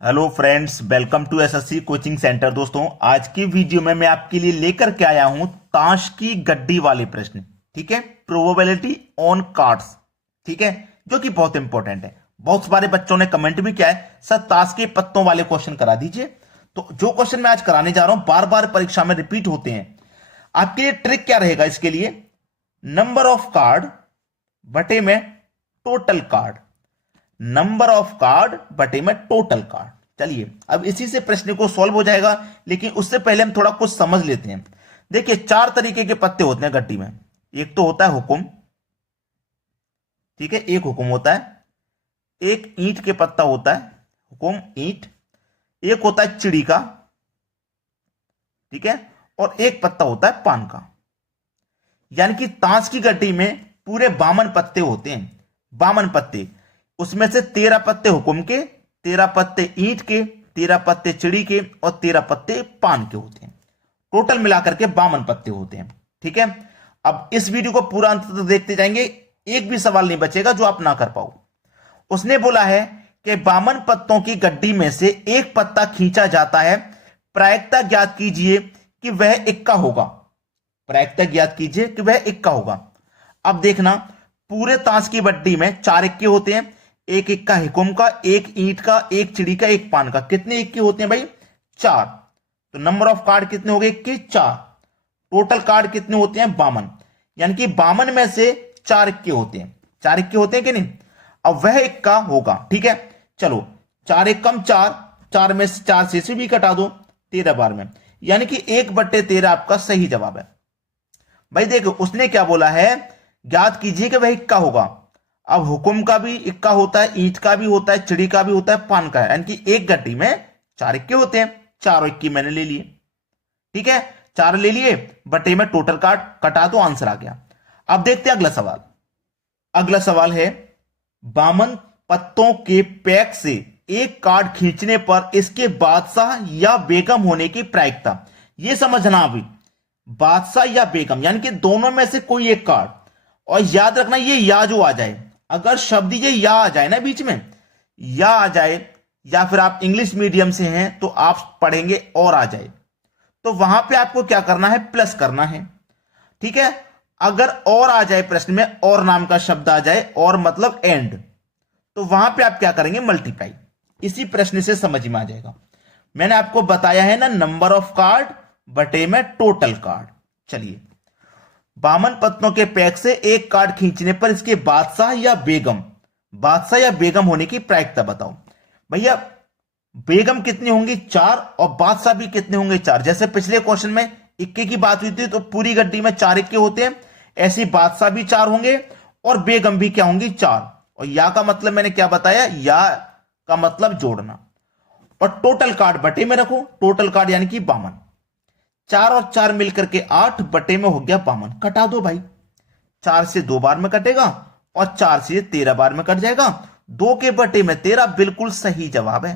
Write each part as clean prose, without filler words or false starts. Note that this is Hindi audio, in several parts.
Hello friends, welcome to SSC coaching centre. दोस्तों, आज की वीडियो में मैं आपके लिए लेकर के आया हूं ताश की गड्डी वाले प्रश्न। ठीक है, प्रोबेबिलिटी ऑन कार्ड्स। ठीक है, जो कि बहुत इंपॉर्टेंट है। बहुत सारे बच्चों ने कमेंट भी किया है, सर ताश के पत्तों वाले क्वेश्चन करा दीजिए। तो जो क्वेश्चन मैं आज कराने जा रहा हूं बार बार परीक्षा में रिपीट होते हैं। आपके लिए ट्रिक क्या रहेगा इसके लिए? नंबर ऑफ कार्ड बटे में total card, number of card बटे में टोटल कार्ड। चलिए, अब इसी से प्रश्न को सॉल्व हो जाएगा, लेकिन उससे पहले हम थोड़ा कुछ समझ लेते हैं। देखिए, चार तरीके के पत्ते होते हैं गड्डी में। एक तो होता है हुकुम, ठीक है, एक हुकुम होता है। एक ईंट के पत्ता होता है, हुकुम ईंट। एक होता है चिड़ी का, ठीक है, और एक पत्ता होता है पान का। यानी कि ताश की गड्डी में पूरे 52 पत्ते होते हैं। 52 पत्ते, उसमें से 13 पत्ते हुकुम के, 13 पत्ते ईंट के, 13 पत्ते चिड़ी के और 13 पत्ते पान के होते हैं। टोटल मिलाकर के 52 पत्ते होते हैं। ठीक है, अब इस वीडियो को पूरा अंत तक देखते जाएंगे, एक भी सवाल नहीं बचेगा जो आप ना कर पाओ। उसने बोला है कि 52 पत्तों की गड्डी में से एक पत्ता खींचा जाता है, प्रायिकता ज्ञात कीजिए कि वह इक्का होगा। प्रायिकता ज्ञात कीजिए कि वह इक्का होगा। अब देखना, पूरे ताश की गड्डी में 4 इक्के होते हैं। एक इक्का हुकुम का, एक ईंट का, एक चिड़ी का, एक पान का। कितने इक्के होते हैं भाई? 4। तो नंबर ऑफ कार्ड कितने हो गए? इक्के 4। टोटल कार्ड कितने होते हैं? 52। यानी कि 52 में से 4 इक्के होते हैं। 4 इक्के होते हैं कि नहीं? अब वह इक्का होगा। ठीक है, चलो, 4 एक कम 4, 4 में से 4 से भी कटा दो 13 बार में, यानी कि 1/13 आपका सही जवाब है। भाई देखो, उसने क्या बोला है? ज्ञात कीजिए कि वह इक्का होगा। अब हुकुम का भी इक्का होता है, ईंट का भी होता है, चिड़ी का भी होता है, पान का है। यानी कि एक गड्डी में 4 इक्के होते हैं। 4 इक्के मैंने ले लिए। ठीक है, 4 ले लिए, बटे में टोटल कार्ड कटा दो, आंसर आ गया। अब देखते हैं अगला सवाल। अगला सवाल है, 52 पत्तों के पैक से एक कार्ड खींचने पर इसके बादशाह या बेगम होने की प्रायिकता। यह समझना अभी, बादशाह या बेगम यानी कि दोनों में से कोई एक कार्ड। और याद रखना, ये या जो आ जाए, अगर शब्द ये या आ जाए ना बीच में, या आ जाए, या फिर आप इंग्लिश मीडियम से हैं तो आप पढ़ेंगे और आ जाए, तो वहां पे आपको क्या करना है? प्लस करना है। ठीक है, अगर और आ जाए प्रश्न में, और नाम का शब्द आ जाए, और मतलब एंड, तो वहां पे आप क्या करेंगे? मल्टीप्लाई। इसी प्रश्न से समझ में आ जाएगा। मैंने आपको बताया है ना, नंबर ऑफ कार्ड बटे में टोटल कार्ड। चलिए, 52 पत्तों के पैक से एक कार्ड खींचने पर इसके बादशाह या बेगम, बादशाह या बेगम होने की प्रायिकता बताओ। भैया, बेगम कितनी होंगी? 4, और बादशाह भी कितने होंगे? 4। जैसे पिछले क्वेश्चन में इक्के की बात हुई थी, तो पूरी गड्डी में 4 इक्के होते हैं। ऐसे बादशाह भी 4 होंगे और बेगम भी क्या होंगी? 4। और या का मतलब मैंने क्या बताया? या का मतलब जोड़ना। और टोटल कार्ड बटे में रखो, टोटल कार्ड यानी कि 52। 4 और 4 मिलकर के 8, बटे में हो गया 52। कटा दो भाई, 4 से 2 बार में कटेगा और 4 से 13 बार में कट जाएगा। 2 के बटे में 13 बिल्कुल सही जवाब है।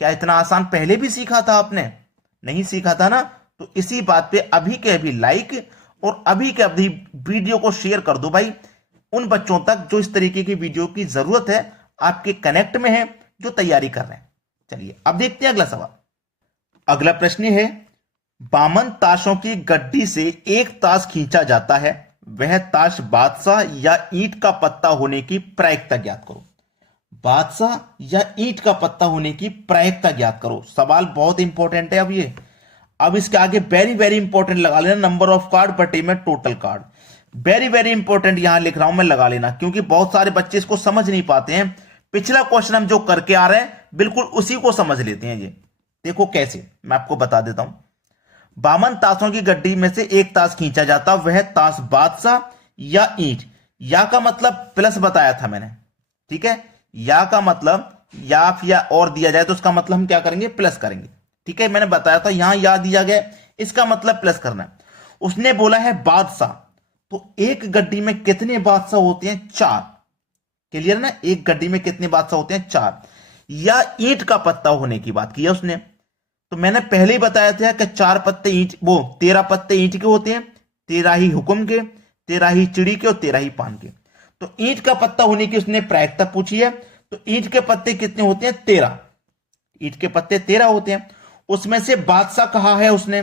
क्या इतना आसान पहले भी सीखा था आपने? नहीं सीखा था ना? तो इसी बात पे अभी के अभी लाइक और अभी के अभी वीडियो को शेयर कर दो भाई, उन बच्चों तक जो इस तरीके की वीडियो की जरूरत है, आपके कनेक्ट में है, जो तैयारी कर रहे हैं। चलिए, अब देखते हैं अगला सवाल। अगला प्रश्न है, 52 ताशों की गड्डी से एक ताश खींचा जाता है, वह ताश बादशाह या ईंट का पत्ता होने की प्रायिकता ज्ञात करो। बादशाह या ईंट का पत्ता होने की प्रायिकता ज्ञात करो। सवाल बहुत इंपॉर्टेंट है। अब इसके आगे वेरी वेरी इंपॉर्टेंट लगा लेना, नंबर ऑफ कार्ड बटे में total card. Very very important यहां लिख रहा हूं मैं, लगा लेना, क्योंकि बहुत सारे बच्चे इसको समझ नहीं पाते हैं। पिछला क्वेश्चन हम जो करके आ रहे हैं, बिल्कुल उसी को समझ लेते हैं। ये देखो कैसे, मैं आपको बता देता हूं। 52 ताशों की गड्डी में से एक ताश खींचा जाता, वह ताश बादशाह या ईंट। या का मतलब प्लस बताया था मैंने। ठीक है, या का मतलब या और दिया जाए तो उसका मतलब हम क्या करेंगे? प्लस करेंगे। ठीक है, मैंने बताया था यहां या दिया गया, इसका मतलब प्लस करना है। उसने बोला है बादशाह, तो एक गड्डी में कितने बादशाह होते हैं? 4। क्लियर ना? एक गड्डी में कितने बादशाह होते हैं? 4। या ईंट का पत्ता होने की बात की है उसने, तो मैंने पहले ही बताया था कि 4 पत्ते ईंट, वो 13 पत्ते ईंट के होते हैं, 13 ही हुकुम के, 13 ही चिड़ी के और 13 ही पान के। तो ईंट का पत्ता होने की उसने प्रायिकता पूछी है, तो ईंट के पत्ते कितने होते हैं? 13। ईंट के पत्ते 13 होते हैं, उसमें से बादशाह कहा है उसने,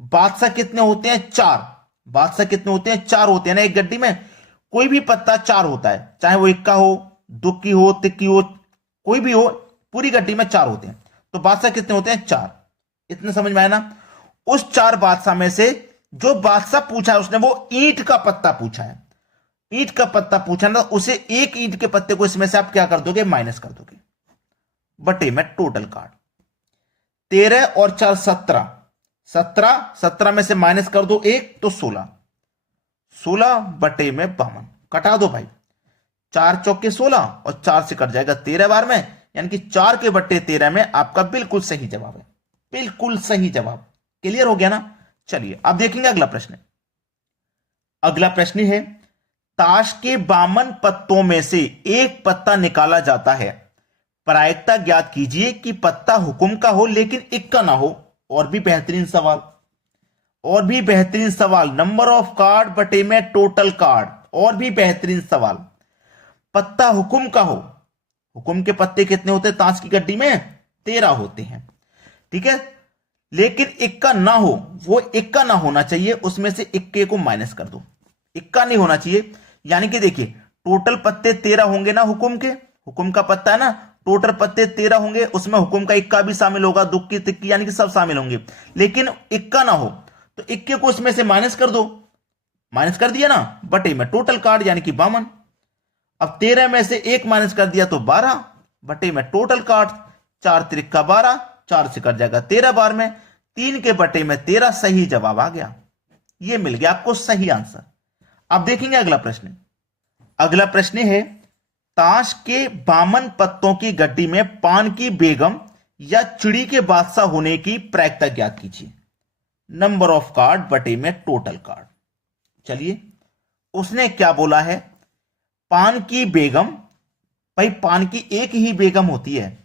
बादशाह कितने होते हैं? 4। बादशाह कितने होते हैं? 4 होते हैं ना। एक गड्डी में कोई भी पत्ता 4 होता है, चाहे वो इक्का हो, दुक्की हो, तिक्की हो, कोई भी हो, पूरी गड्डी में 4 होते हैं। तो बादशाह कितने होते हैं? 4। इतने समझ में आया ना। उस 4 बादशाह में से जो बादशाह पूछा है उसने वो ईंट का पत्ता पूछा है, ईंट का पत्ता पूछा ना, उसे एक ईंट के पत्ते को इसमें से आप क्या कर दोगे? माइनस कर दोगे बटे में टोटल कार्ड। 13 और 4 17, 17 में से माइनस कर दो 1 तो 16, 16 बटे में 52। कटा दो भाई, 4 चौके 16 और 4 से कट जाएगा 13 बार में, यानी कि 4 के बट्टे 13 में आपका बिल्कुल सही जवाब है, बिल्कुल सही जवाब। क्लियर हो गया ना। चलिए अब देखेंगे अगला प्रश्न। अगला प्रश्न है, ताश के 52 पत्तों में से एक पत्ता निकाला जाता है, प्रायिकता ज्ञात कीजिए कि पत्ता हुक्म का हो लेकिन इक्का ना हो। और भी बेहतरीन सवाल, और भी बेहतरीन सवाल, नंबर ऑफ कार्ड बटे में टोटल कार्ड। और भी बेहतरीन सवाल, पत्ता हुक्म का हो, हुक्म के पत्ते कितने होते हैं ताश की गड्डी में? 13 होते हैं, ठीक है, लेकिन इक्का ना हो, वो इक्का ना होना चाहिए, उसमें से इक्के को माइनस कर दो, इक्का नहीं होना चाहिए। यानी कि देखिए टोटल पत्ते 13 होंगे ना हुक्म के, हुक्म का पत्ता है ना, टोटल पत्ते 13 होंगे, उसमें हुक्म का इक्का भी शामिल होगा, दुक्की तिक्की यानी कि सब शामिल होंगे, लेकिन इक्का ना हो तो इक्के को इसमें से माइनस कर दो, माइनस कर दिया ना, बटे में टोटल कार्ड यानी कि 52। अब 13 में से 1 माइनस कर दिया तो 12 बटे में टोटल कार्ड। 4 त्रिक्का 12, 4 से कट जाएगा 13 बार में, 3 के बटे में 13 सही जवाब आ गया। यह मिल गया आपको सही आंसर। अब देखेंगे अगला प्रश्न। अगला प्रश्न है, ताश के 52 पत्तों की गड्डी में पान की बेगम या चिड़ी के बादशाह होने की प्रायिकता ज्ञात कीजिए। नंबर ऑफ कार्ड बटे में टोटल कार्ड। चलिए उसने क्या बोला है, पान की बेगम, भाई पान की एक ही बेगम होती है,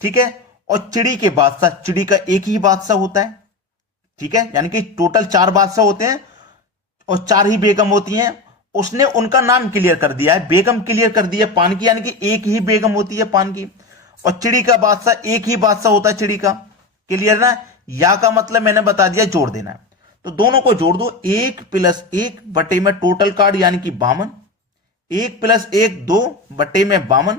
ठीक है, और चिड़ी के बादशाह, चिड़ी का एक ही बादशाह होता है, ठीक है, यानी कि टोटल 4 बादशाह होते हैं और 4 ही बेगम होती हैं। उसने उनका नाम क्लियर कर दिया है, बेगम क्लियर कर दिया पान की, यानी कि एक ही बेगम होती है पान की, और चिड़ी का बादशाह एक ही बादशाह होता है चिड़ी का। क्लियर ना। या का मतलब मैंने बता दिया, जोड़ देना है, तो दोनों को जोड़ दो, 1 + 1 बटे में टोटल कार्ड यानी कि 52, 1 + 1 2 बटे में 52,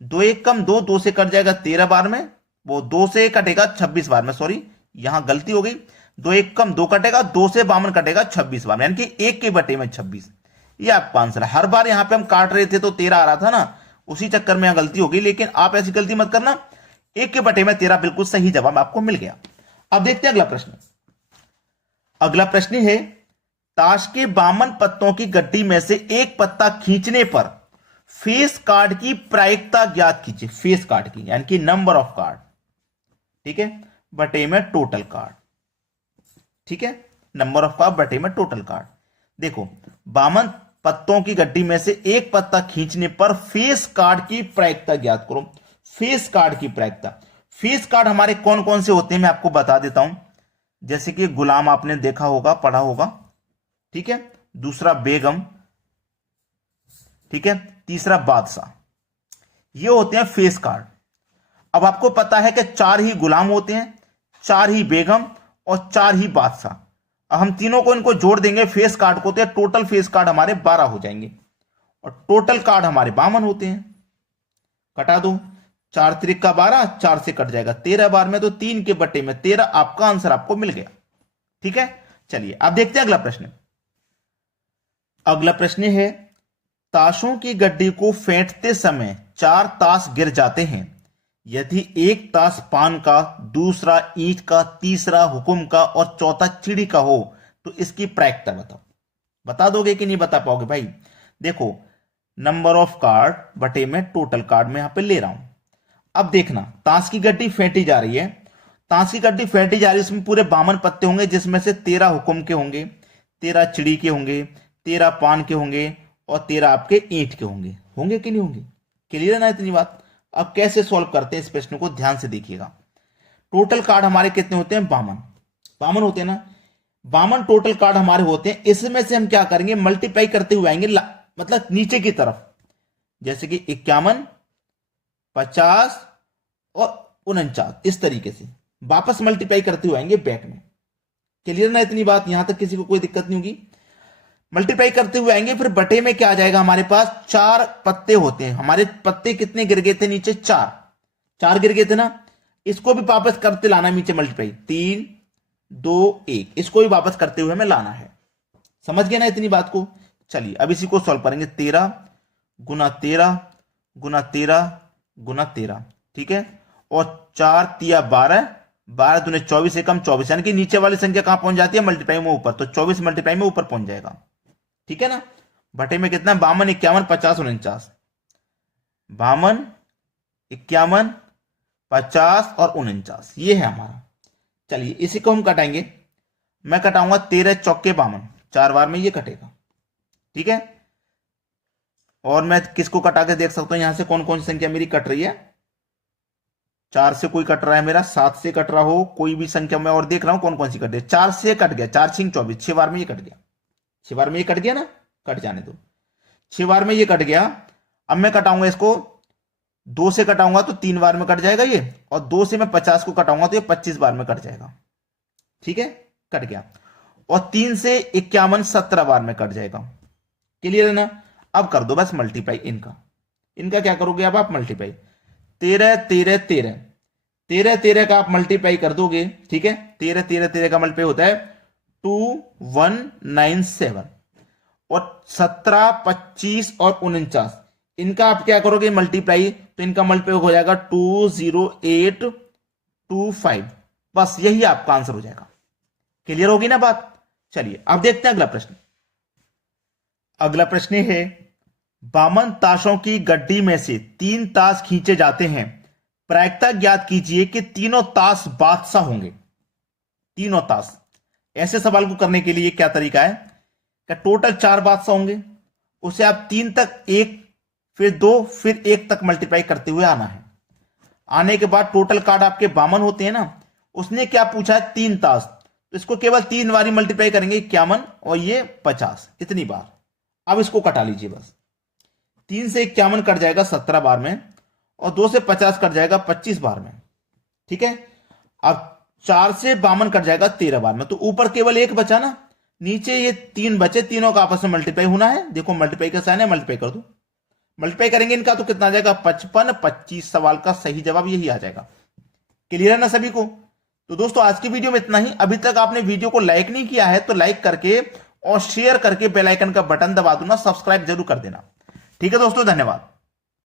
2 1 कम 2, 2 से कट जाएगा 13 बार में, वो 2 से कटेगा 26 बार में, सॉरी यहां गलती हो गई, 2 1 कम 2 कटेगा, 2 से 52 कटेगा 26 बार में, यानी कि 1 के बटे में 26। ये आपका आंसर है। हर बार यहां पे हम काट रहे थे तो 13 आ रहा था ना, उसी चक्कर में यहां गलती हो गई, लेकिन आप ऐसी गलती मत करना, 1 के बटे में 13 बिल्कुल सही जवाब आपको मिल गया। अब देखते हैं अगला प्रश्न। अगला प्रश्न है, ताश के 52 पत्तों की गड्डी में से एक पत्ता खींचने पर फेस कार्ड की प्रायिकता ज्ञात कीजिए। फेस कार्ड की यानी कि नंबर ऑफ कार्ड, ठीक है, बटे में टोटल कार्ड, ठीक है, नंबर ऑफ कार्ड बटे में टोटल कार्ड। देखो 52 पत्तों की गड्डी में से एक पत्ता खींचने पर फेस कार्ड की प्रायिकता ज्ञात करो। फेस कार्ड की प्रायिकता, फेस कार्ड हमारे कौन कौन से होते हैं मैं आपको बता देता हूं। जैसे कि गुलाम आपने देखा होगा, पढ़ा होगा, ठीक है, दूसरा बेगम, ठीक है, तीसरा बादशाह, ये होते हैं फेस कार्ड। अब आपको पता है कि 4 ही गुलाम होते हैं, 4 ही बेगम और 4 ही बादशाह। अब हम तीनों को इनको जोड़ देंगे फेस कार्ड को, तो टोटल फेस कार्ड हमारे 12 हो जाएंगे और टोटल कार्ड हमारे 52 होते हैं। कटा दो, 4 त्रिक्का 12, 4 से कट जाएगा 13 बार में, तो 3 के बटे में 13 आपका आंसर आपको मिल गया, ठीक है। चलिए अब देखते हैं अगला प्रश्न। अगला प्रश्न है, ताशों की गड्डी को फेंटते समय 4 ताश गिर जाते हैं, यदि एक ताश पान का, दूसरा ईंट का, तीसरा हुक्म का और चौथा चिड़ी का हो तो इसकी प्रायिकता बताओ। बता दोगे कि नहीं बता पाओगे भाई। देखो नंबर ऑफ कार्ड बटे में टोटल कार्ड में यहां पे ले रहा हूं। अब देखना, ताश की गड्डी फेंटी जा रही है, ताश की गड्डी फेंटी जा रही है, इसमें पूरे 52 पत्ते होंगे, जिसमें से 13 हुक्म के होंगे, 13 चिड़ी के होंगे, 13 पान के होंगे और 13 आपके ईंट के होंगे। होंगे कि नहीं होंगे? क्लियर है ना इतनी बात। अब कैसे सॉल्व करते हैं इस प्रश्न को, ध्यान से देखिएगा। टोटल कार्ड हमारे कितने होते हैं? 52 होते हैं ना। 52 टोटल कार्ड हमारे होते हैं, इसमें से हम क्या करेंगे, मल्टीप्लाई करते हुए आएंगे, मतलब नीचे की तरफ, जैसे कि 51, 50 और 49, इस तरीके से वापस मल्टीप्लाई करते हुए आएंगे बैक में। क्लियर ना इतनी बात, यहां तक किसी को कोई दिक्कत नहीं होगी। मल्टीप्लाई करते हुए आएंगे, फिर बटे में क्या आ जाएगा, हमारे पास 4 पत्ते होते हैं। हमारे पत्ते कितने गिर गए थे नीचे, 4 गिर गए थे ना। इसको भी वापस करते लाना नीचे मल्टीप्लाई, 3 2 1, इसको भी वापस करते हुए हमें लाना है। समझ गए ना इतनी बात को। चलिए अब इसी को सॉल्व करेंगे, 13 गुना 13 गुना 13 गुना 13, ठीक है। और 4 तिया 12, 12 दूने 24, एकम 24, यानी कि नीचे वाली संख्या कहां पहुंच जाती है, मल्टीप्लाई में ऊपर, तो 24 मल्टीप्लाई में ऊपर पहुंच जाएगा, ठीक है ना। बटे में कितना, 52 51 50 49, 52 51 50 और 49, ये है हमारा। चलिए इसी को हम कटाएंगे। मैं कटाऊंगा 13 चौके 52, 4 बार में ये कटेगा, ठीक है। और मैं किसको कटा के देख सकता हूं, यहां से कौन कौन सी संख्या मेरी कट रही है। 4 से कोई कट रहा है मेरा, 7 से कट रहा हो, कोई भी संख्या मैं और देख रहा हूं कौन कौन सी कट रही है। 4 से कट गया, 4 6 24, 6 बार में ये कट गया, 6 बार में ये कट गया ना, कट जाने दो, 6 बार में ये कट गया। अब मैं कटाऊंगा इसको, 2 से कटाऊंगा तो 3 बार में कट जाएगा ये, और 2 से मैं 50 को कटाऊंगा तो ये 25 बार में कट जाएगा, ठीक है, कट गया। और 3 से 51 17 बार में कट जाएगा। क्लियर है ना। अब कर दो बस मल्टीप्लाई इनका क्या करोगे अब आप मल्टीप्लाई, 13 13 13 13 13 का आप मल्टीप्लाई कर दोगे, ठीक है। 13 13 13 का मल्टीप्लाई होता है 2197, और 17 25 और 49 इनका आप क्या करोगे मल्टीप्लाई, तो इनका मल्टीप्लाई हो जाएगा 20825, बस यही आपका आंसर हो जाएगा। क्लियर होगी ना बात। चलिए अब देखते हैं अगला प्रश्न। अगला प्रश्न है, 52 ताशों की गड्डी में से 3 ताश खींचे जाते हैं, प्रायिकता ज्ञात कीजिए कि तीनों ताश बादशाह होंगे। तीनों ताश, ऐसे सवाल को करने के लिए क्या तरीका है, क्या टोटल 4 बादशाह होंगे, उसे आप 3 तक 1 फिर 2 फिर 1 तक मल्टीप्लाई करते हुए आना है। आने के बाद टोटल कार्ड आपके 52 होते हैं ना, उसने क्या पूछा है 3 ताश, तो इसको केवल 3 बार मल्टीप्लाई करेंगे, 51 और ये 50, इतनी बार। अब इसको कटा लीजिए बस, 3 से 51 कट जाएगा 17 बार में, और 2 से 50 कट जाएगा 25 बार में, ठीक है। अब 4 से 52 कट जाएगा 13 बार में, तो ऊपर केवल 1 बचा ना, नीचे ये 3 बचे, तीनों का आपस में मल्टीप्लाई होना है। देखो मल्टीप्लाई का साइन है, मल्टीप्लाई कर दो, मल्टीप्लाई करेंगे इनका तो कितना आ जाएगा 55 25, सवाल का सही जवाब यही आ जाएगा। क्लियर है ना सभी को। तो दोस्तों आज की वीडियो में इतना ही। अभी तक आपने वीडियो को लाइक नहीं किया है तो लाइक करके और शेयर करके बेल आइकन का बटन दबा देना, सब्सक्राइब जरूर कर देना, ठीक है दोस्तों, धन्यवाद।